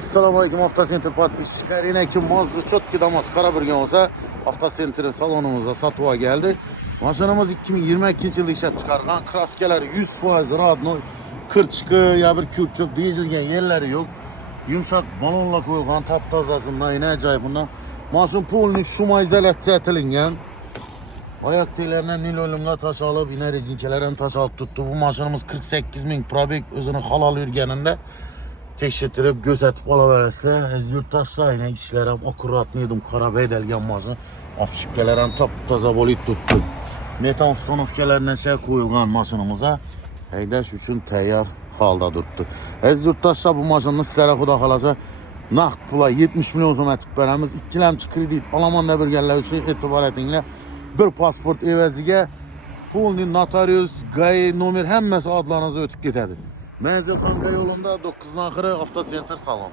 Assalamu alaikum Avtosentr подписчиклari. Kim mazı çotki damas qara birgen olsa Avtosentr salonumuzda satığa geldi. Maşinamiz 2022 yılda işlep çıkargan. Kraskeler 100% radno, kırçkı ya bir kürçük değişilgen yerleri yok. Yumuşak balonla koyulgan taptazasından yine acayip bundan. Maşın polini şuma izolatsia etilingen. Ayak teylerinden nil ölümle taş alıp yine rezinkelerin taş alıp tuttu. Bu maşinimiz 48.000 probek özünü halal yürgeninde teşhittirip gözetip alaverese yurttaşlar yine işlerim akuratnıydım kara bedelgen mazı afşipkelerin taptaza bolit tuttu. Metan stonovkelerine şey koyulgan maşinimize heydaş üçün teyar halda durdu. Yurttaşlar bu maşını sizlere kuda kalacak nakt pula 70 milyon so'm etip beramiz. İkilemçi kredit Almanya birgeler üçün etibar etinle bir pasport evaziga pulni notarius, gay nomer hemmesi adlarınızı ötüp ketadi. Menzil Xanqa yolunda 9'dan axırı Avtosentr salon.